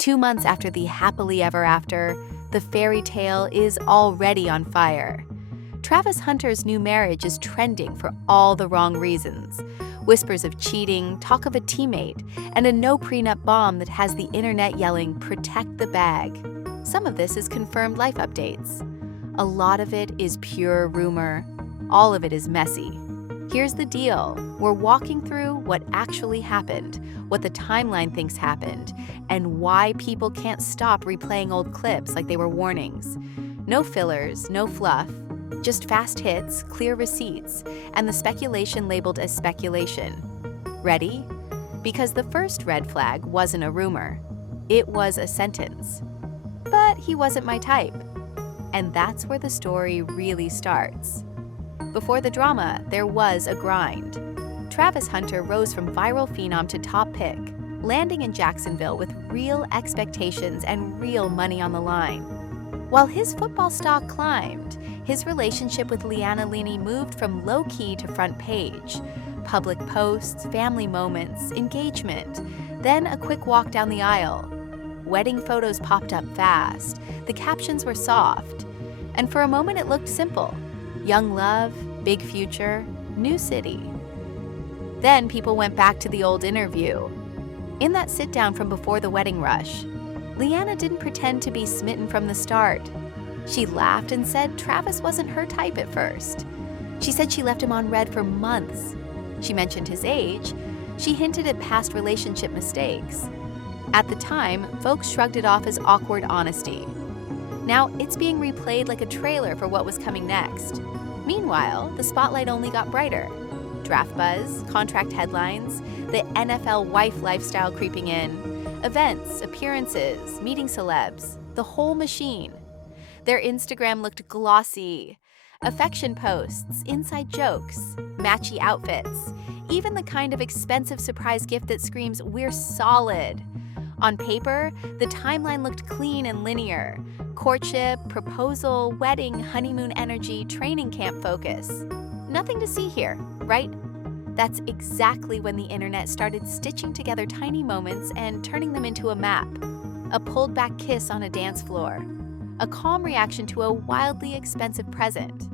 2 months after the happily ever after, the fairy tale is already on fire. Travis Hunter's new marriage is trending for all the wrong reasons. Whispers of cheating, talk of a teammate, and a no-prenup bomb that has the internet yelling, "Protect the bag." Some of this is confirmed life updates. A lot of it is pure rumor. All of it is messy. Here's the deal. We're walking through what actually happened, what the timeline thinks happened, and why people can't stop replaying old clips like they were warnings. No fillers, no fluff, just fast hits, clear receipts, and the speculation labeled as speculation. Ready? Because the first red flag wasn't a rumor. It was a sentence. But he wasn't my type. And that's where the story really starts. Before the drama, there was a grind. Travis Hunter rose from viral phenom to top pick, landing in Jacksonville with real expectations and real money on the line. While his football stock climbed, his relationship with Leanna Lenee moved from low-key to front page. Public posts, family moments, engagement, then a quick walk down the aisle. Wedding photos popped up fast, the captions were soft, and for a moment it looked simple. Young love, big future, new city. Then people went back to the old interview. In that sit-down from before the wedding rush, Leanna didn't pretend to be smitten from the start. She laughed and said Travis wasn't her type at first. She said she left him on red for months. She mentioned his age. She hinted at past relationship mistakes. At the time, folks shrugged it off as awkward honesty. Now it's being replayed like a trailer for what was coming next. Meanwhile, the spotlight only got brighter. Draft buzz, contract headlines, the NFL wife lifestyle creeping in, events, appearances, meeting celebs, the whole machine. Their Instagram looked glossy. Affection posts, inside jokes, matchy outfits, even the kind of expensive surprise gift that screams, "We're solid." On paper, the timeline looked clean and linear. Courtship, proposal, wedding, honeymoon energy, training camp focus. Nothing to see here, right? That's exactly when the internet started stitching together tiny moments and turning them into a map. A pulled back kiss on a dance floor. A calm reaction to a wildly expensive present.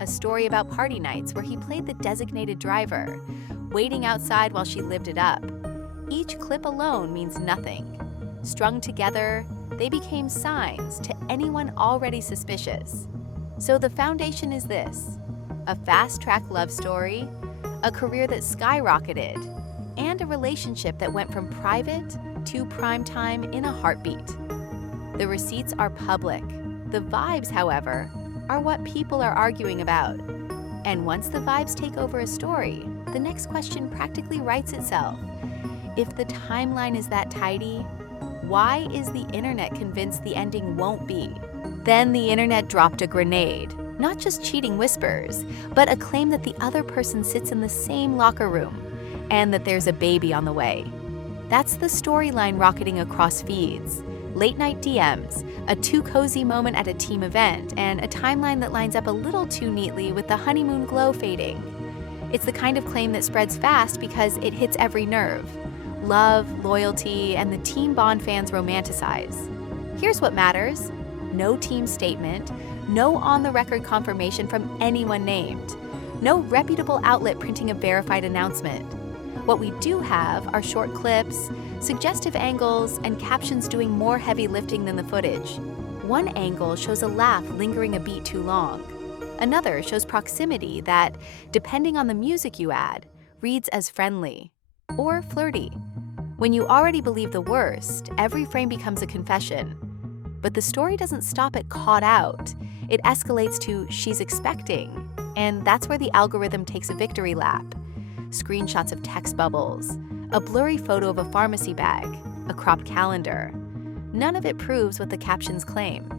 A story about party nights where he played the designated driver, waiting outside while she lived it up. Each clip alone means nothing. Strung together, they became signs to anyone already suspicious. So the foundation is this: a fast-track love story, a career that skyrocketed, and a relationship that went from private to primetime in a heartbeat. The receipts are public. The vibes, however, are what people are arguing about. And once the vibes take over a story, the next question practically writes itself. If the timeline is that tidy, why is the internet convinced the ending won't be? Then the internet dropped a grenade. Not just cheating whispers, but a claim that the other person sits in the same locker room and that there's a baby on the way. That's the storyline rocketing across feeds. Late-night DMs, a too cozy moment at a team event, and a timeline that lines up a little too neatly with the honeymoon glow fading. It's the kind of claim that spreads fast because it hits every nerve. Love, loyalty, and the team bond fans romanticize. Here's what matters: no team statement, no on-the-record confirmation from anyone named, no reputable outlet printing a verified announcement. What we do have are short clips, suggestive angles, and captions doing more heavy lifting than the footage. One angle shows a laugh lingering a beat too long. Another shows proximity that, depending on the music you add, reads as friendly or flirty. When you already believe the worst, every frame becomes a confession. But the story doesn't stop at "caught out." It escalates to "she's expecting," and that's where the algorithm takes a victory lap. Screenshots of text bubbles, a blurry photo of a pharmacy bag, a cropped calendar. None of it proves what the captions claim.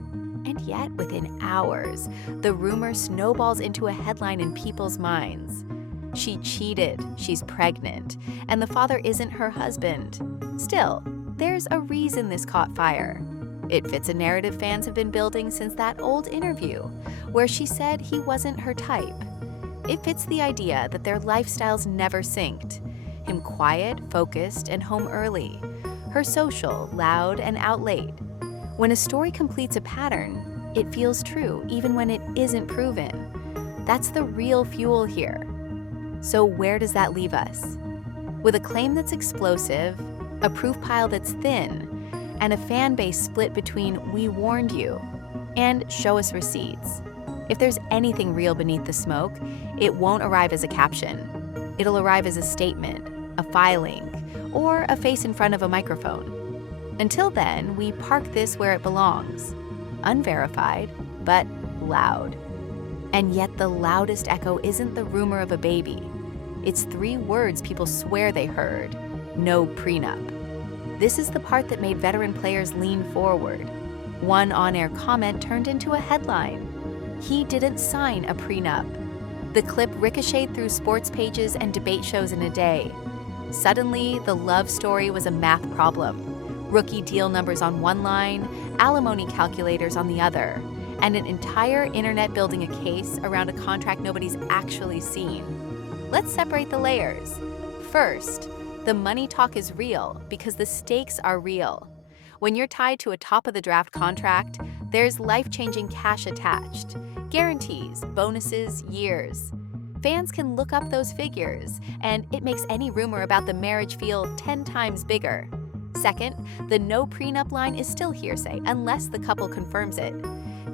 And yet, within hours, the rumor snowballs into a headline in people's minds. She cheated, she's pregnant, and the father isn't her husband. Still, there's a reason this caught fire. It fits a narrative fans have been building since that old interview, where she said he wasn't her type. It fits the idea that their lifestyles never synced. Him quiet, focused, and home early. Her social, loud, and out late. When a story completes a pattern, it feels true even when it isn't proven. That's the real fuel here. So where does that leave us? With a claim that's explosive, a proof pile that's thin, and a fan base split between "we warned you" and "show us receipts." If there's anything real beneath the smoke, it won't arrive as a caption. It'll arrive as a statement, a filing, or a face in front of a microphone. Until then, we park this where it belongs. Unverified, but loud. And yet the loudest echo isn't the rumor of a baby. It's 3 words people swear they heard: no prenup. This is the part that made veteran players lean forward. One on-air comment turned into a headline. He didn't sign a prenup. The clip ricocheted through sports pages and debate shows in a day. Suddenly, the love story was a math problem. Rookie deal numbers on one line, alimony calculators on the other, and an entire internet building a case around a contract nobody's actually seen. Let's separate the layers. First, the money talk is real because the stakes are real. When you're tied to a top-of-the-draft contract, there's life-changing cash attached. Guarantees, bonuses, years. Fans can look up those figures, and it makes any rumor about the marriage feel 10 times bigger. Second, the no prenup line is still hearsay unless the couple confirms it.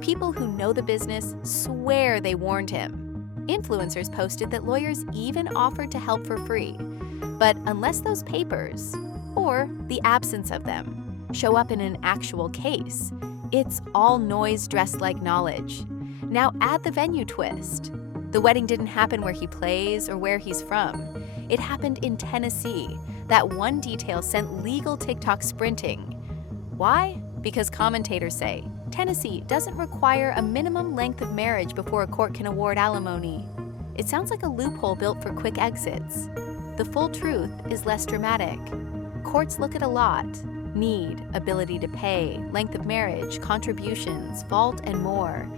People who know the business swear they warned him. Influencers posted that lawyers even offered to help for free. But unless those papers, or the absence of them, show up in an actual case, it's all noise dressed like knowledge. Now add the venue twist. The wedding didn't happen where he plays or where he's from. It happened in Tennessee. That one detail sent legal TikTok sprinting. Why? Because commentators say Tennessee doesn't require a minimum length of marriage before a court can award alimony. It sounds like a loophole built for quick exits. The full truth is less dramatic. Courts look at a lot: need, ability to pay, length of marriage, contributions, fault, and more.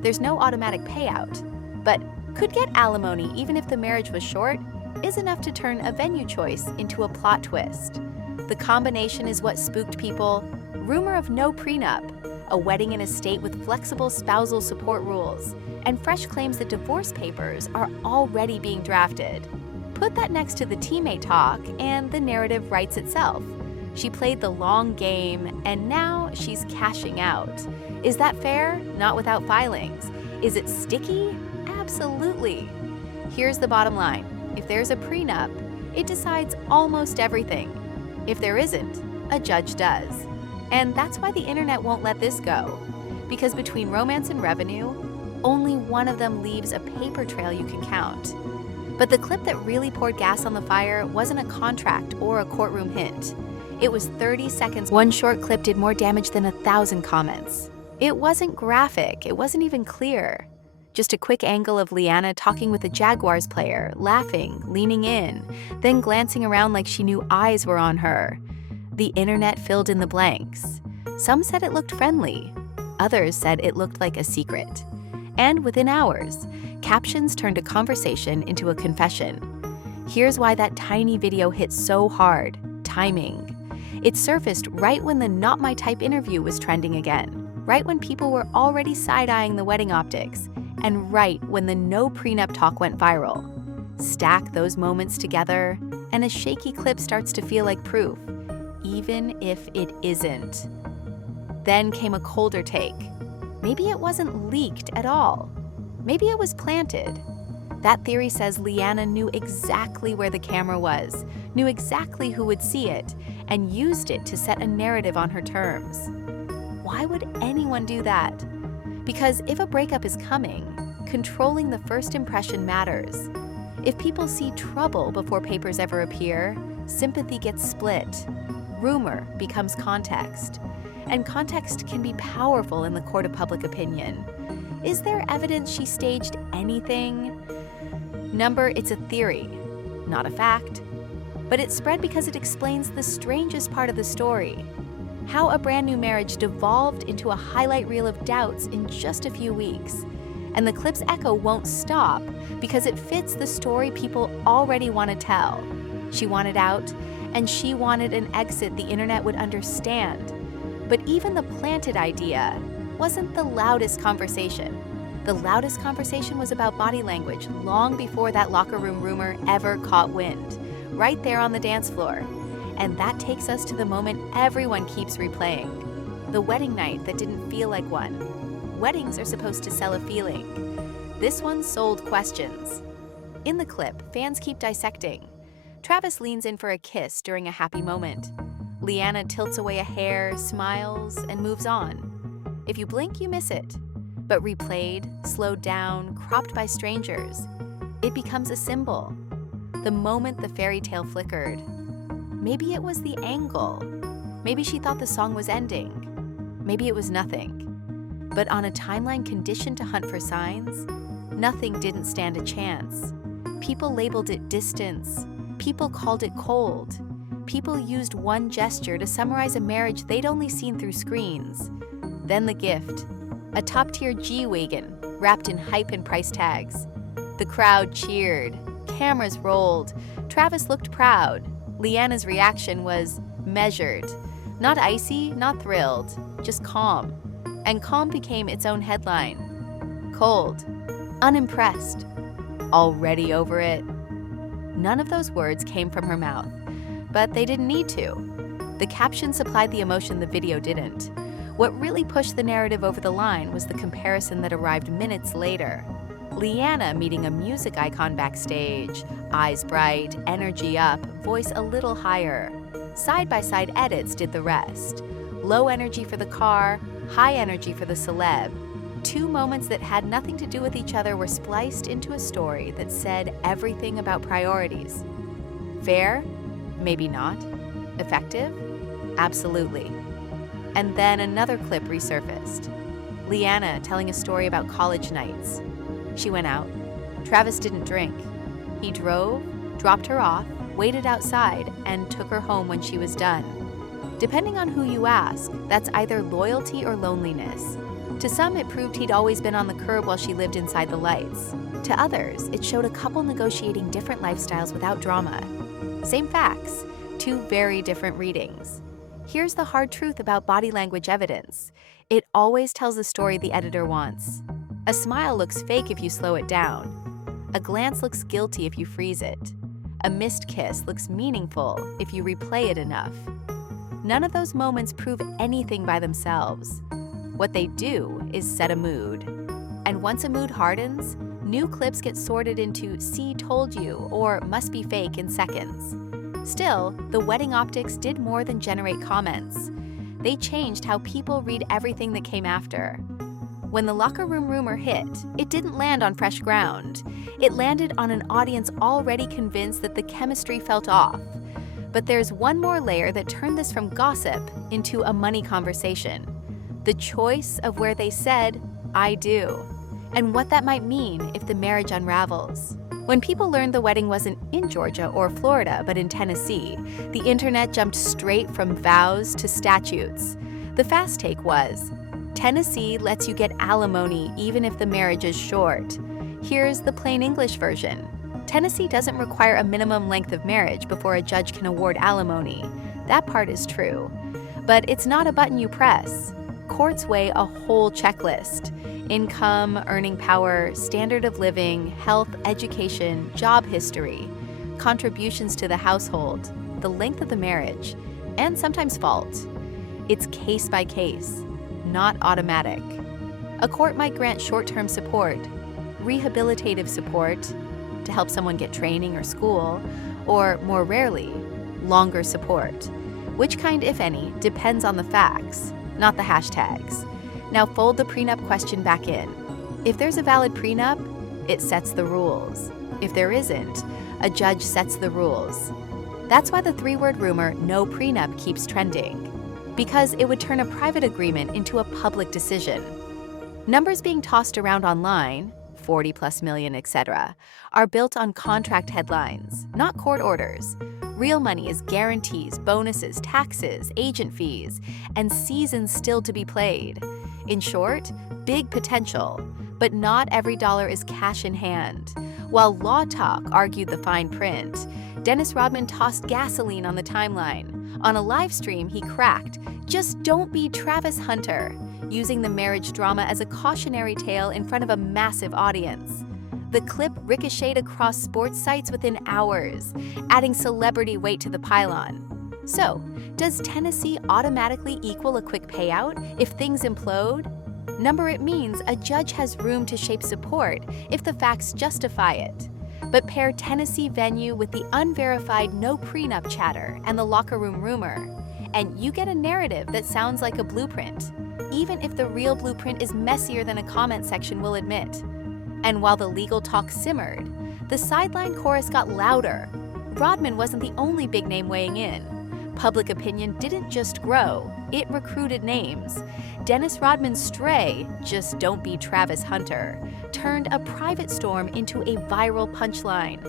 There's no automatic payout, but could get alimony even if the marriage was short is enough to turn a venue choice into a plot twist. The combination is what spooked people. Rumor of no prenup, a wedding in a state with flexible spousal support rules, and fresh claims that divorce papers are already being drafted. Put that next to the teammate talk, and the narrative writes itself. She played the long game, and now she's cashing out. Is that fair? Not without filings. Is it sticky? Absolutely. Here's the bottom line. If there's a prenup, it decides almost everything. If there isn't, a judge does. And that's why the internet won't let this go. Because between romance and revenue, only one of them leaves a paper trail you can count. But the clip that really poured gas on the fire wasn't a contract or a courtroom hint. It was 30 seconds. One short clip did more damage than 1,000 comments. It wasn't graphic, it wasn't even clear. Just a quick angle of Leanna talking with a Jaguars player, laughing, leaning in, then glancing around like she knew eyes were on her. The internet filled in the blanks. Some said it looked friendly. Others said it looked like a secret. And within hours, captions turned a conversation into a confession. Here's why that tiny video hit so hard: timing. It surfaced right when the Not My Type interview was trending again, right when people were already side-eyeing the wedding optics, and right when the no prenup talk went viral. Stack those moments together, and a shaky clip starts to feel like proof, even if it isn't. Then came a colder take. Maybe it wasn't leaked at all. Maybe it was planted. That theory says Leanna knew exactly where the camera was, knew exactly who would see it, and used it to set a narrative on her terms. Why would anyone do that? Because if a breakup is coming, controlling the first impression matters. If people see trouble before papers ever appear, sympathy gets split. Rumor becomes context. And context can be powerful in the court of public opinion. Is there evidence she staged anything? It's a theory, not a fact. But it spread because it explains the strangest part of the story: how a brand new marriage devolved into a highlight reel of doubts in just a few weeks. And the clip's echo won't stop because it fits the story people already want to tell. She wanted out, and she wanted an exit the internet would understand. But even the planted idea wasn't the loudest conversation. The loudest conversation was about body language long before that locker room rumor ever caught wind, right there on the dance floor. And that takes us to the moment everyone keeps replaying. The wedding night that didn't feel like one. Weddings are supposed to sell a feeling. This one sold questions. In the clip, fans keep dissecting. Travis leans in for a kiss during a happy moment. Leanna tilts away a hair, smiles, and moves on. If you blink, you miss it. But replayed, slowed down, cropped by strangers, it becomes a symbol. The moment the fairy tale flickered. Maybe it was the angle. Maybe she thought the song was ending. Maybe it was nothing. But on a timeline conditioned to hunt for signs, nothing didn't stand a chance. People labeled it distance. People called it cold. People used one gesture to summarize a marriage they'd only seen through screens. Then the gift. A top-tier G-Wagon, wrapped in hype and price tags. The crowd cheered. Cameras rolled. Travis looked proud. Leanna's reaction was measured. Not icy, not thrilled, just calm. And calm became its own headline. Cold. Unimpressed. Already over it. None of those words came from her mouth, but they didn't need to. The caption supplied the emotion the video didn't. What really pushed the narrative over the line was the comparison that arrived minutes later. Leanna meeting a music icon backstage, eyes bright, energy up, voice a little higher. Side-by-side edits did the rest. Low energy for the car, high energy for the celeb. Two moments that had nothing to do with each other were spliced into a story that said everything about priorities. Fair? Maybe not. Effective? Absolutely. And then another clip resurfaced. Leanna telling a story about college nights. She went out. Travis didn't drink. He drove, dropped her off, waited outside, and took her home when she was done. Depending on who you ask, that's either loyalty or loneliness. To some, it proved he'd always been on the curb while she lived inside the lights. To others, it showed a couple negotiating different lifestyles without drama. Same facts, two very different readings. Here's the hard truth about body language evidence. It always tells the story the editor wants. A smile looks fake if you slow it down. A glance looks guilty if you freeze it. A missed kiss looks meaningful if you replay it enough. None of those moments prove anything by themselves. What they do is set a mood. And once a mood hardens, new clips get sorted into "see told you" or "must be fake" in seconds. Still, the wedding optics did more than generate comments. They changed how people read everything that came after. When the locker room rumor hit, it didn't land on fresh ground. It landed on an audience already convinced that the chemistry felt off. But there's one more layer that turned this from gossip into a money conversation. The choice of where they said, "I do," and what that might mean if the marriage unravels. When people learned the wedding wasn't in Georgia or Florida, but in Tennessee, the internet jumped straight from vows to statutes. The fast take was, Tennessee lets you get alimony even if the marriage is short. Here's the plain English version. Tennessee doesn't require a minimum length of marriage before a judge can award alimony. That part is true. But it's not a button you press. Courts weigh a whole checklist. Income, earning power, standard of living, health, education, job history, contributions to the household, the length of the marriage, and sometimes fault. It's case by case, not automatic. A court might grant short-term support, rehabilitative support to help someone get training or school, or more rarely, longer support. Which kind, if any, depends on the facts, not the hashtags. Now fold the prenup question back in. If there's a valid prenup, it sets the rules. If there isn't, a judge sets the rules. That's why the three-word rumor, "no prenup," keeps trending. Because it would turn a private agreement into a public decision. Numbers being tossed around online, 40+ million, etc., are built on contract headlines, not court orders. Real money is guarantees, bonuses, taxes, agent fees, and seasons still to be played. In short, big potential, but not every dollar is cash in hand. While law talk argued the fine print, Dennis Rodman tossed gasoline on the timeline. On a live stream, he cracked, "Just don't be Travis Hunter," using the marriage drama as a cautionary tale in front of a massive audience. The clip ricocheted across sports sites within hours, adding celebrity weight to the pylon. So, does Tennessee automatically equal a quick payout if things implode? Number it means a judge has room to shape support if the facts justify it. But pair Tennessee venue with the unverified no-prenup chatter and the locker room rumor, and you get a narrative that sounds like a blueprint, even if the real blueprint is messier than a comment section will admit. And while the legal talk simmered, the sideline chorus got louder. Rodman wasn't the only big name weighing in. Public opinion didn't just grow, it recruited names. Dennis Rodman's stray, "Just don't be Travis Hunter," turned a private storm into a viral punchline.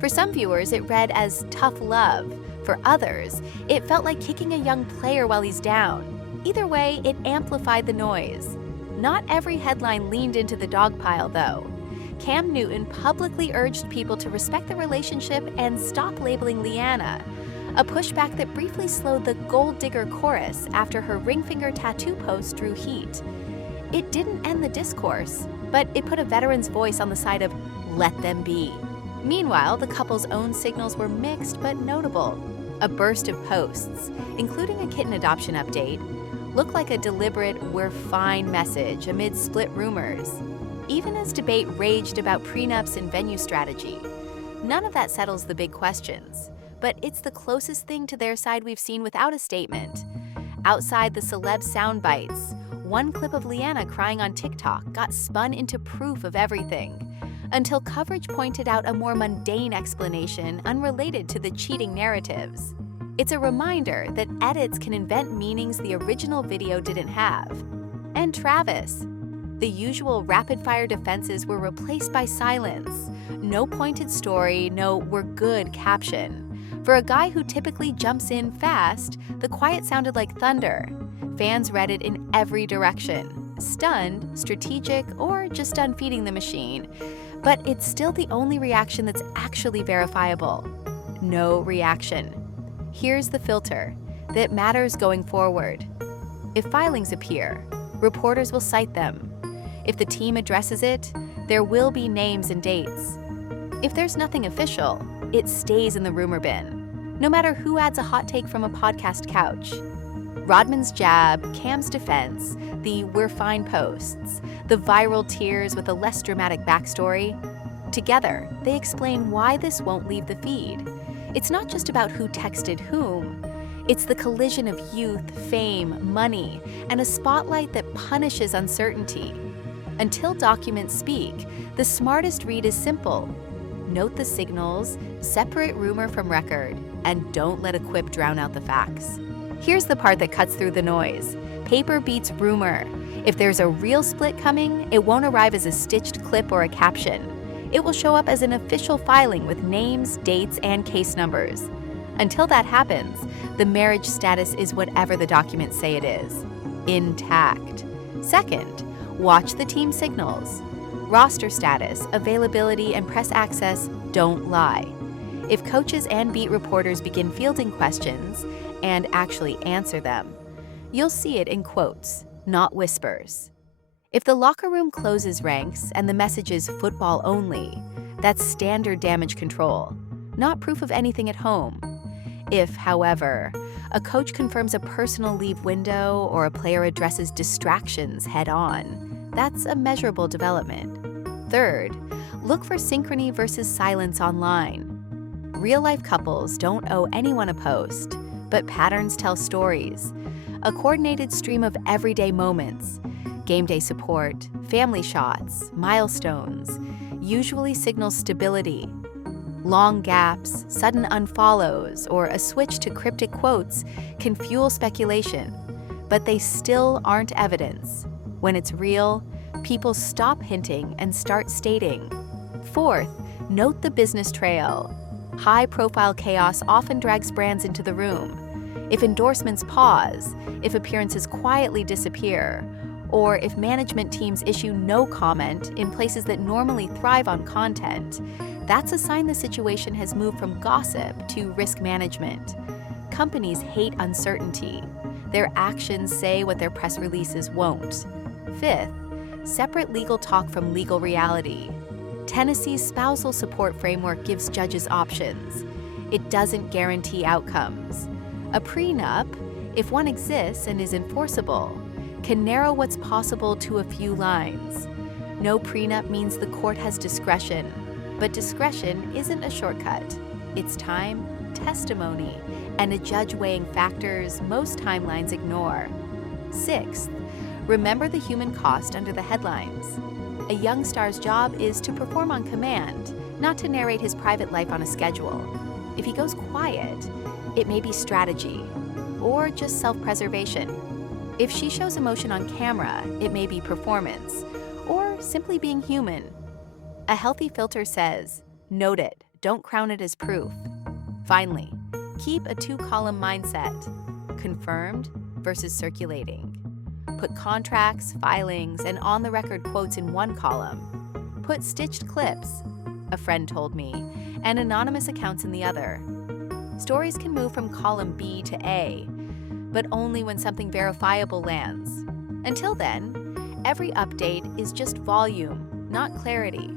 For some viewers, it read as tough love. For others, it felt like kicking a young player while he's down. Either way, it amplified the noise. Not every headline leaned into the dogpile, though. Cam Newton publicly urged people to respect the relationship and stop labeling Leanna, a pushback that briefly slowed the gold digger chorus after her ring finger tattoo post drew heat. It didn't end the discourse, but it put a veteran's voice on the side of "let them be." Meanwhile, the couple's own signals were mixed but notable. A burst of posts, including a kitten adoption update, looked like a deliberate "we're fine" message amid split rumors. Even as debate raged about prenups and venue strategy, none of that settles the big questions. But it's the closest thing to their side we've seen without a statement. Outside the celeb sound bites, one clip of Leanna crying on TikTok got spun into proof of everything, until coverage pointed out a more mundane explanation unrelated to the cheating narratives. It's a reminder that edits can invent meanings the original video didn't have. And Travis. The usual rapid-fire defenses were replaced by silence. No pointed story, no "we're good" caption. For a guy who typically jumps in fast, the quiet sounded like thunder. Fans read it in every direction. Stunned, strategic, or just done feeding the machine. But it's still the only reaction that's actually verifiable. No reaction. Here's the filter that matters going forward. If filings appear, reporters will cite them. If the team addresses it, there will be names and dates. If there's nothing official, it stays in the rumor bin, no matter who adds a hot take from a podcast couch. Rodman's jab, Cam's defense, the "we're fine" posts, the viral tears with a less dramatic backstory. Together, they explain why this won't leave the feed. It's not just about who texted whom. It's the collision of youth, fame, money, and a spotlight that punishes uncertainty. Until documents speak, the smartest read is simple. Note the signals, separate rumor from record, and don't let a quip drown out the facts. Here's the part that cuts through the noise. Paper beats rumor. If there's a real split coming, it won't arrive as a stitched clip or a caption. It will show up as an official filing with names, dates, and case numbers. Until that happens, the marriage status is whatever the documents say it is. Intact. Second, watch the team signals. Roster status, availability, and press access don't lie. If coaches and beat reporters begin fielding questions and actually answer them, you'll see it in quotes, not whispers. If the locker room closes ranks and the message is "football only," that's standard damage control, not proof of anything at home. If, however, a coach confirms a personal leave window or a player addresses distractions head-on, that's a measurable development. Third, look for synchrony versus silence online. Real-life couples don't owe anyone a post, but patterns tell stories. A coordinated stream of everyday moments, game day support, family shots, milestones, usually signals stability. Long gaps, sudden unfollows, or a switch to cryptic quotes can fuel speculation, but they still aren't evidence. When it's real, people stop hinting and start stating. Fourth, note the business trail. High-profile chaos often drags brands into the room. If endorsements pause, if appearances quietly disappear, Or if management teams issue no comment in places that normally thrive on content, that's a sign the situation has moved from gossip to risk management. Companies hate uncertainty. Their actions say what their press releases won't. Fifth, separate legal talk from legal reality. Tennessee's spousal support framework gives judges options. It doesn't guarantee outcomes. A prenup, if one exists and is enforceable, can narrow what's possible to a few lines. No prenup means the court has discretion, but discretion isn't a shortcut. It's time, testimony, and a judge weighing factors most timelines ignore. Sixth, remember the human cost under the headlines. A young star's job is to perform on command, not to narrate his private life on a schedule. If he goes quiet, it may be strategy, or just self-preservation. If she shows emotion on camera, it may be performance, or simply being human. A healthy filter says, note it, don't crown it as proof. Finally, keep a two-column mindset, confirmed versus circulating. Put contracts, filings, and on-the-record quotes in one column. Put stitched clips, a friend told me, and anonymous accounts in the other. Stories can move from column B to A, but only when something verifiable lands. Until then, every update is just volume, not clarity.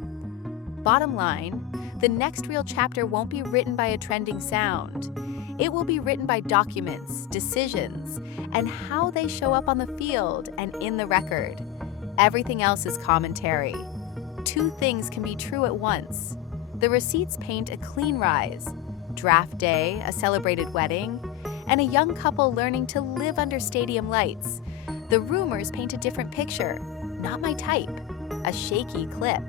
Bottom line, the next real chapter won't be written by a trending sound. It will be written by documents, decisions, and how they show up on the field and in the record. Everything else is commentary. Two things can be true at once. The receipts paint a clean rise, draft day, a celebrated wedding, and a young couple learning to live under stadium lights. The rumors paint a different picture, not my type. A shaky clip,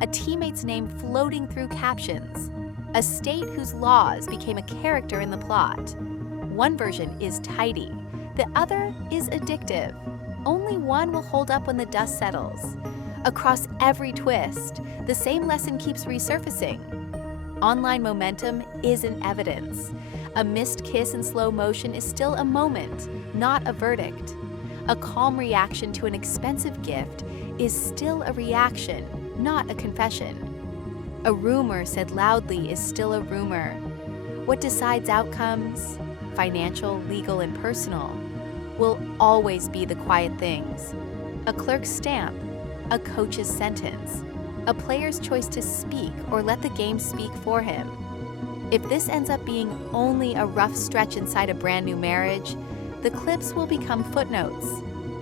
a teammate's name floating through captions, a state whose laws became a character in the plot. One version is tidy, the other is addictive. Only one will hold up when the dust settles. Across every twist, the same lesson keeps resurfacing. Online momentum isn't evidence. A missed kiss in slow motion is still a moment, not a verdict. A calm reaction to an expensive gift is still a reaction, not a confession. A rumor said loudly is still a rumor. What decides outcomes, financial, legal, and personal, will always be the quiet things. A clerk's stamp, a coach's sentence, a player's choice to speak or let the game speak for him. If this ends up being only a rough stretch inside a brand new marriage, the clips will become footnotes.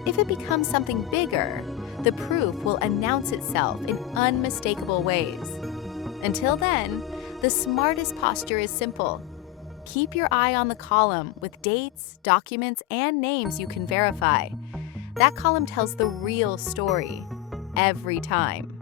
If it becomes something bigger, the proof will announce itself in unmistakable ways. Until then, the smartest posture is simple. Keep your eye on the column with dates, documents, and names you can verify. That column tells the real story every time.